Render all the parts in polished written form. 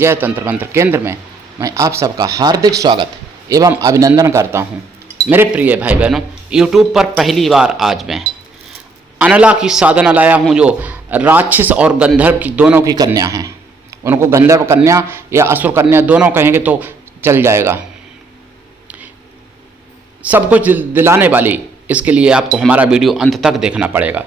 जय तंत्र मंत्र केंद्र में मैं आप सबका हार्दिक स्वागत एवं अभिनंदन करता हूं। मेरे प्रिय भाई बहनों, यूट्यूब पर पहली बार आज मैं अनला की साधना लाया हूं, जो राक्षस और गंधर्व की दोनों की कन्या हैं। उनको गंधर्व कन्या या असुर कन्या दोनों कहेंगे तो चल जाएगा। सब कुछ दिलाने वाली, इसके लिए आपको हमारा वीडियो अंत तक देखना पड़ेगा।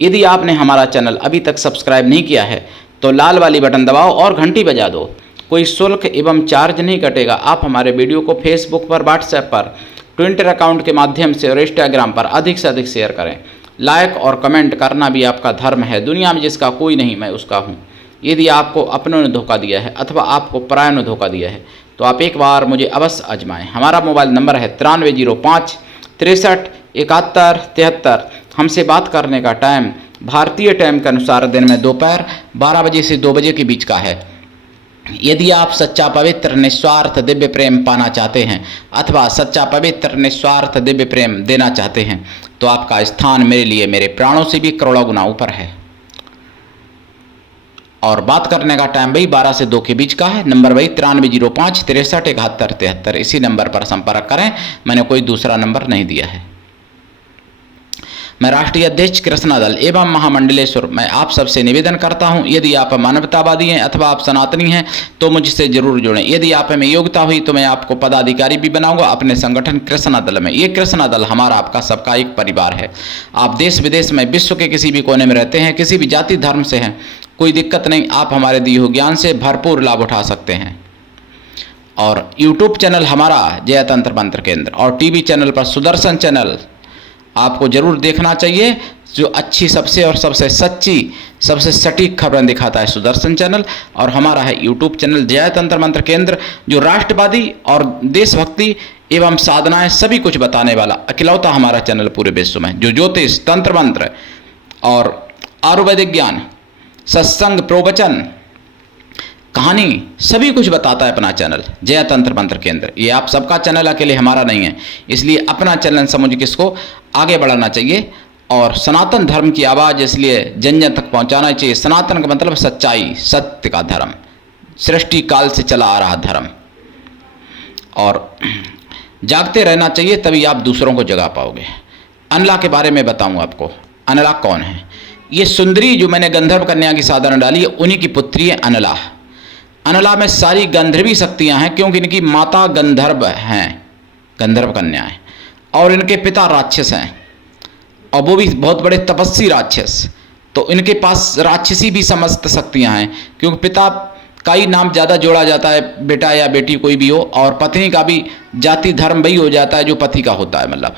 यदि आपने हमारा चैनल अभी तक सब्सक्राइब नहीं किया है तो लाल वाली बटन दबाओ और घंटी बजा दो। कोई शुल्क एवं चार्ज नहीं कटेगा। आप हमारे वीडियो को फेसबुक पर, व्हाट्सएप पर, ट्विटर अकाउंट के माध्यम से और इंस्टाग्राम पर अधिक से अधिक शेयर करें। लाइक और कमेंट करना भी आपका धर्म है। दुनिया में जिसका कोई नहीं, मैं उसका हूँ। यदि आपको अपनों ने धोखा दिया है अथवा आपको परायों ने धोखा दिया है तो आप एक बार मुझे अवश्य आजमाएं। हमारा मोबाइल नंबर है 9305 63 71 73। हमसे बात करने का टाइम भारतीय टाइम के अनुसार दिन में दोपहर 12 बजे से 2 बजे के बीच का है। यदि आप सच्चा पवित्र निस्वार्थ दिव्य प्रेम पाना चाहते हैं अथवा सच्चा पवित्र निस्वार्थ दिव्य प्रेम देना चाहते हैं तो आपका स्थान मेरे लिए मेरे प्राणों से भी करोड़ों गुना ऊपर है। और बात करने का टाइम भाई 12 से 2 के बीच का है। नंबर भाई 9305 63 71 73। इसी नंबर पर संपर्क करें। मैंने कोई दूसरा नंबर नहीं दिया है। मैं राष्ट्रीय अध्यक्ष कृष्णा दल एवं महामंडलेश्वर मैं आप सबसे निवेदन करता हूं, यदि आप मानवतावादी हैं अथवा आप सनातनी हैं तो मुझसे जरूर जुड़ें। यदि आप में योग्यता हुई तो मैं आपको पदाधिकारी भी बनाऊंगा अपने संगठन कृष्णा दल में। ये कृष्णा दल हमारा आपका सबका एक परिवार है। आप देश विदेश में विश्व के किसी भी कोने में रहते हैं, किसी भी जाति धर्म से हैं, कोई दिक्कत नहीं। आप हमारे दिए हुए ज्ञान से भरपूर लाभ उठा सकते हैं। और यूट्यूब चैनल हमारा जय तंत्र मंत्र केंद्र और टीवी चैनल पर सुदर्शन चैनल आपको जरूर देखना चाहिए, जो अच्छी सबसे और सबसे सच्ची सबसे सटीक खबरें दिखाता है सुदर्शन चैनल। और हमारा है यूट्यूब चैनल जय तंत्र मंत्र केंद्र, जो राष्ट्रवादी और देशभक्ति एवं साधनाएं सभी कुछ बताने वाला अकेलौता हमारा चैनल पूरे विश्व में, जो ज्योतिष, तंत्र मंत्र और आयुर्वेदिक ज्ञान, सत्संग, प्रवचन, कहानी सभी कुछ बताता है अपना चैनल जय तंत्र मंत्र केंद्र। ये आप सबका चैनल, अकेले हमारा नहीं है। इसलिए अपना चैनल समझ के इसको आगे बढ़ाना चाहिए और सनातन धर्म की आवाज़ इसलिए जन जन तक पहुंचाना चाहिए। सनातन का मतलब सच्चाई, सत्य का धर्म, सृष्टि काल से चला आ रहा धर्म। और जागते रहना चाहिए, तभी आप दूसरों को जगा पाओगे। अनला के बारे में बताऊँ आपको। अनला कौन है? ये सुंदरी जो मैंने गंधर्व कन्या की साधना डाली है, उन्हीं की पुत्री है अनला। अनला में सारी गंधर्वी शक्तियां हैं, क्योंकि इनकी माता गंधर्व हैं, गंधर्व कन्या है, और इनके पिता राक्षस हैं, और वो भी बहुत बड़े तपस्वी राक्षस। तो इनके पास राक्षसी भी समस्त शक्तियां हैं, क्योंकि पिता का ही नाम ज़्यादा जोड़ा जाता है, बेटा या बेटी कोई भी हो, और पत्नी का भी जाति धर्म वही हो जाता है जो पति का होता है। मतलब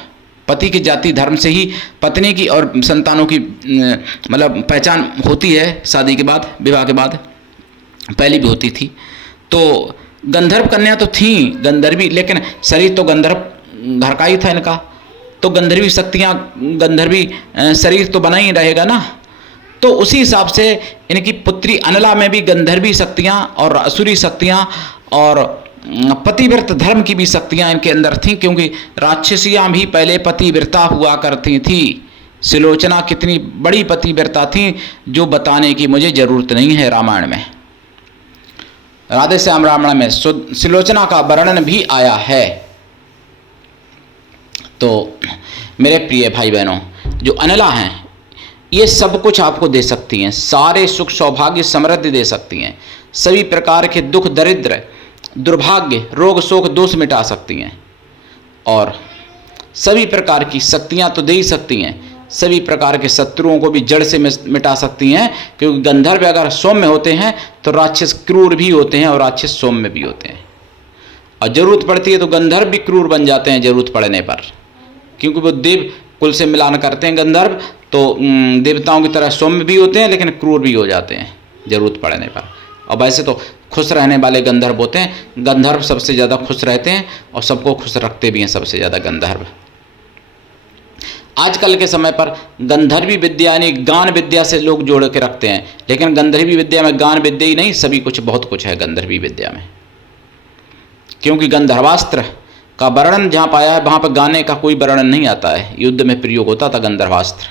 पति के जाति धर्म से ही पत्नी की और संतानों की मतलब पहचान होती है शादी के बाद, विवाह के बाद। पहले भी होती थी। तो गंधर्व कन्या तो थी गंधर्वी, लेकिन शरीर तो गंधर्व घर का ही था इनका। तो गंधर्वी शक्तियाँ, गंधर्वी शरीर तो बना ही रहेगा ना। तो उसी हिसाब से इनकी पुत्री अनला में भी गंधर्वी शक्तियाँ और असुरी शक्तियाँ और पतिव्रत धर्म की भी शक्तियाँ इनके अंदर थीं, क्योंकि राक्षसियाँ भी पहले पतिव्रता हुआ करती थी। सुलोचना कितनी बड़ी पतिव्रता थी, जो बताने की मुझे ज़रूरत नहीं है। रामायण में, राधे श्याम रामायण में सुलोचना का वर्णन भी आया है। तो मेरे प्रिय भाई बहनों, जो अनला हैं ये सब कुछ आपको दे सकती हैं। सारे सुख सौभाग्य समृद्धि दे सकती हैं। सभी प्रकार के दुख दरिद्र दुर्भाग्य रोग शोक दोष मिटा सकती हैं। और सभी प्रकार की शक्तियां तो दे ही सकती हैं, सभी प्रकार के शत्रुओं को भी जड़ से मिटा सकती हैं। क्योंकि गंधर्व अगर सौम्य होते हैं तो राक्षस क्रूर भी होते हैं और राक्षस सौम्य भी होते हैं। और ज़रूरत पड़ती है तो गंधर्व भी क्रूर बन जाते हैं ज़रूरत पड़ने पर, क्योंकि वो देव कुल से मिलान करते हैं गंधर्व। तो देवताओं की तरह सौम्य भी होते हैं लेकिन क्रूर भी हो जाते हैं ज़रूरत पड़ने पर। और वैसे तो खुश रहने वाले गंधर्व होते हैं। गंधर्व सबसे ज़्यादा खुश रहते हैं और सबको खुश रखते भी हैं सबसे ज़्यादा गंधर्व। आजकल के समय पर गंधर्वी विद्या यानी गान विद्या से लोग जोड़ के रखते हैं, लेकिन गंधर्वी विद्या में गान विद्या ही नहीं, सभी कुछ बहुत कुछ है गंधर्वी विद्या में। क्योंकि गंधर्वास्त्र का वर्णन जहाँ पाया है वहाँ पर गाने का कोई वर्णन नहीं आता है। युद्ध में प्रयोग होता था गंधर्वास्त्र।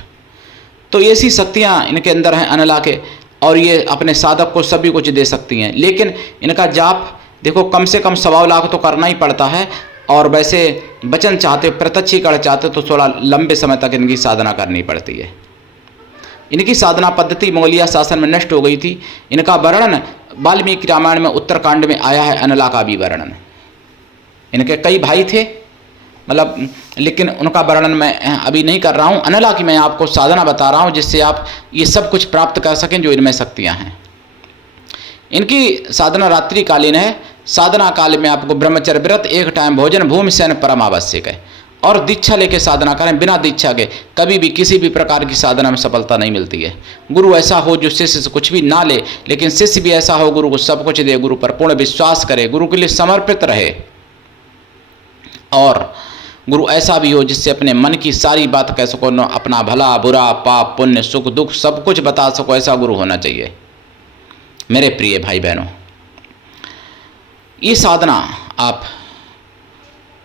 तो ऐसी शक्तियाँ इनके अंदर हैं अनला के। और ये अपने साधक को सभी कुछ दे सकती हैं। लेकिन इनका जाप देखो कम से कम 1.25 लाख तो करना ही पड़ता है, और वैसे वचन चाहते, प्रत्यक्षीकरण चाहते तो थोड़ा लंबे समय तक इनकी साधना करनी पड़ती है। इनकी साधना पद्धति मोगलिया शासन में नष्ट हो गई थी। इनका वर्णन वाल्मीकि रामायण में उत्तरकांड में आया है, अनला का भी वर्णन। इनके कई भाई थे मतलब, लेकिन उनका वर्णन मैं अभी नहीं कर रहा हूँ। अनला की मैं आपको साधना बता रहा हूँ जिससे आप ये सब कुछ प्राप्त कर सकें जो इनमें शक्तियाँ हैं। इनकी साधना रात्रिकालीन है। साधना काल में आपको ब्रह्मचर्य व्रत, एक टाइम भोजन, भूमि शयन परम आवश्यक है। और दीक्षा लेके साधना करें। बिना दीक्षा के कभी भी किसी भी प्रकार की साधना में सफलता नहीं मिलती है। गुरु ऐसा हो जो शिष्य से कुछ भी ना ले, लेकिन शिष्य भी ऐसा हो गुरु को सब कुछ दे, गुरु पर पूर्ण विश्वास करे, गुरु के लिए समर्पित रहे। और गुरु ऐसा भी हो जिससे अपने मन की सारी बात कह सको, न अपना भला बुरा, पाप पुण्य, सुख दुख सब कुछ बता सको, ऐसा गुरु होना चाहिए। मेरे प्रिय भाई बहनों, ये साधना आप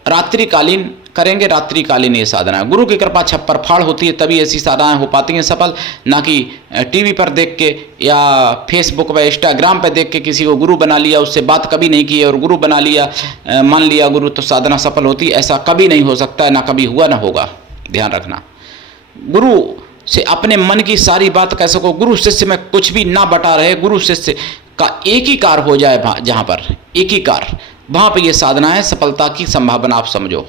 रात्रिकालीन करेंगे। रात्रिकालीन ये साधना, गुरु की कृपा छप्पर फाड़ होती है तभी ऐसी साधनाएं हो पाती हैं सफल, ना कि टीवी पर देख के या फेसबुक पर इंस्टाग्राम पर देख के किसी को गुरु बना लिया, उससे बात कभी नहीं की और गुरु बना लिया, मान लिया गुरु, तो साधना सफल होती है। ऐसा कभी नहीं हो सकता है, ना कभी हुआ ना होगा। ध्यान रखना, गुरु से अपने मन की सारी बात कह सको, गुरु शिष्य में कुछ भी ना बटा रहे, गुरु शिष्य का एक ही कार हो जाए, जहाँ पर एक ही कार, वहाँ पर यह साधना है, सफलता की संभावना आप समझो,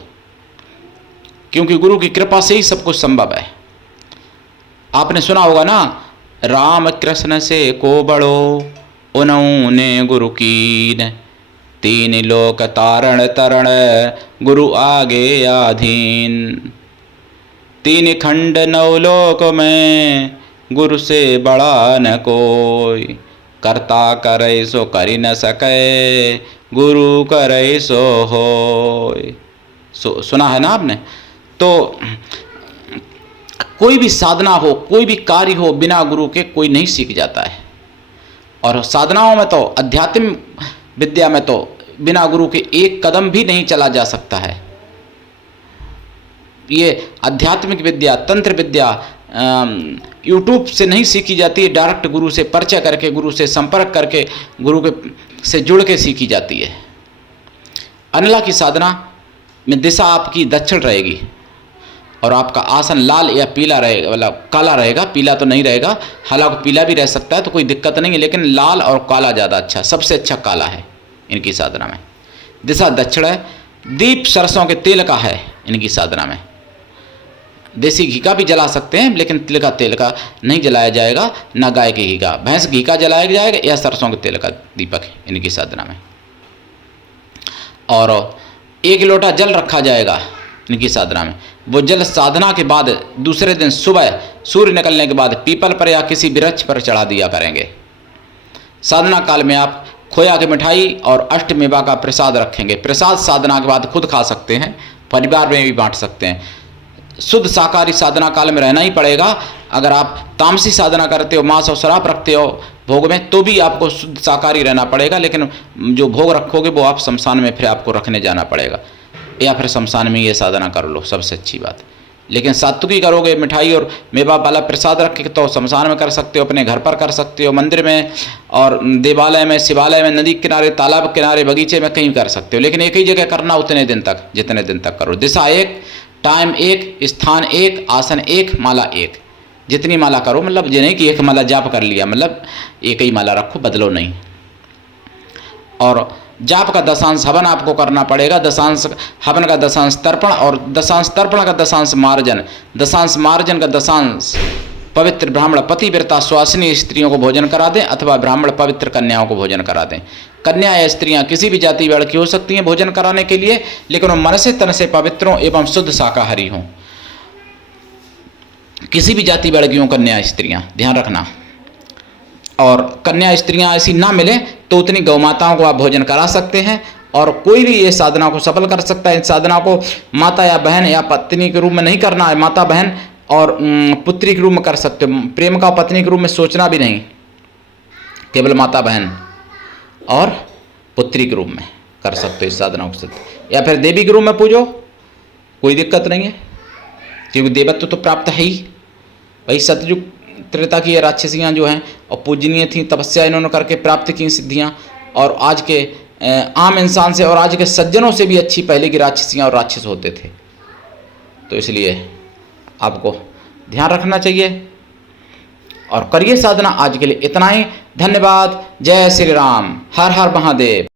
क्योंकि गुरु की कृपा से ही सब कुछ संभव है। आपने सुना होगा ना, राम कृष्ण से को बड़ो उन्होंने गुरु कीन, तीन लोक तारण तरण गुरु आगे आधीन, तीन खंड नवलोक में गुरु से बड़ा न कोई, करता करे सो करी न सके, गुरु करे सो होय। सुना है ना आपने। तो कोई भी साधना हो, कोई भी कार्य हो, बिना गुरु के कोई नहीं सीख जाता है। और साधनाओं में तो, आध्यात्मिक विद्या में तो बिना गुरु के एक कदम भी नहीं चला जा सकता है। ये आध्यात्मिक विद्या, तंत्र विद्या यूट्यूब से नहीं सीखी जाती है, डायरेक्ट गुरु से परिचय करके, गुरु से संपर्क करके, गुरु के से जुड़ के सीखी जाती है। अनला की साधना में दिशा आपकी दक्षिण रहेगी और आपका आसन लाल या पीला रहेगा, मतलब काला रहेगा, पीला तो नहीं रहेगा, हालांकि पीला भी रह सकता है तो कोई दिक्कत नहीं है, लेकिन लाल और काला ज़्यादा अच्छा, सबसे अच्छा काला है इनकी साधना में। दिशा दक्षिण है। दीप सरसों के तेल का है इनकी साधना में। देसी घी का भी जला सकते हैं, लेकिन तिल का तेल का नहीं जलाया जाएगा, ना गाय के घी का, भैंस घी का जलाया जाएगा या सरसों के तेल का दीपक है इनकी साधना में। और 1 लोटा जल रखा जाएगा इनकी साधना में। वो जल साधना के बाद दूसरे दिन सुबह सूर्य निकलने के बाद पीपल पर या किसी वृक्ष पर चढ़ा दिया करेंगे। साधना काल में आप खोया की मिठाई और अष्टमेवा का प्रसाद रखेंगे। प्रसाद साधना के बाद खुद खा सकते हैं, परिवार में भी बांट सकते हैं। शुद्ध शाकाहारी साधना काल में रहना ही पड़ेगा। अगर आप तामसी साधना करते हो, मांस और शराब रखते हो भोग में, तो भी आपको शुद्ध शाकाहारी रहना पड़ेगा, लेकिन जो भोग रखोगे वो आप शमशान में फिर आपको रखने जाना पड़ेगा, या फिर शमशान में ये साधना कर लो, सबसे अच्छी बात। लेकिन सात्विकी करोगे, मिठाई और मेवा वाला प्रसाद रख के, तो शमशान में कर सकते हो, अपने घर पर कर सकते हो, मंदिर में और देवालय में, शिवालय में, नदी किनारे, तालाब किनारे, बगीचे में, कहीं कर सकते हो, लेकिन एक ही जगह करना उतने दिन तक जितने दिन तक करो। दिशा एक, टाइम एक, स्थान एक, आसन एक, माला एक। जितनी माला करो, मतलब ये नहीं कि एक माला जाप कर लिया, मतलब एक ही माला रखो, बदलो नहीं। और जाप का दशांश हवन आपको करना पड़ेगा। दशांश हवन का दशांश तर्पण, और दशांश तर्पण का दशांश मार्जन, दशांश मार्जन का दशांश पवित्र ब्राह्मण पतिव्रता स्वासिनी स्त्रियों को भोजन करा दें, अथवा ब्राह्मण पवित्र कन्याओं को भोजन करा दें। कन्या या स्त्रियां किसी भी जाति वर्ग की हो सकती हैं भोजन कराने के लिए, लेकिन वो मन से तन से पवित्र हों एवं शुद्ध शाकाहारी हों। किसी भी जाति वर्ग की हों कन्या स्त्रियां, ध्यान रखना। और कन्या स्त्रियां ऐसी ना मिले तो उतनी गौ माताओं को आप भोजन करा सकते हैं। और कोई भी ये साधना को सफल कर सकता है। इस साधना को माता या बहन या पत्नी के रूप में नहीं करना है, माता बहन और पुत्री के रूप में कर सकते हो। प्रेम का पत्नी के रूप में सोचना भी नहीं, केवल माता बहन और पुत्री के रूप में कर सकते हो इस साधना को। या फिर देवी के रूप में पूजो, कोई दिक्कत नहीं है, क्योंकि देवत्व तो प्राप्त है ही। वही सतयुग त्रेता की ये राक्षसियाँ जो हैं और पूजनीय थी, तपस्या इन्होंने करके प्राप्त की सिद्धियाँ, और आज के आम इंसान से और आज के सज्जनों से भी अच्छी पहले की राक्षसियाँ और राक्षस होते थे। तो इसलिए आपको ध्यान रखना चाहिए और करिए साधना। आज के लिए इतना ही। धन्यवाद। जय श्री राम। हर हर महादेव।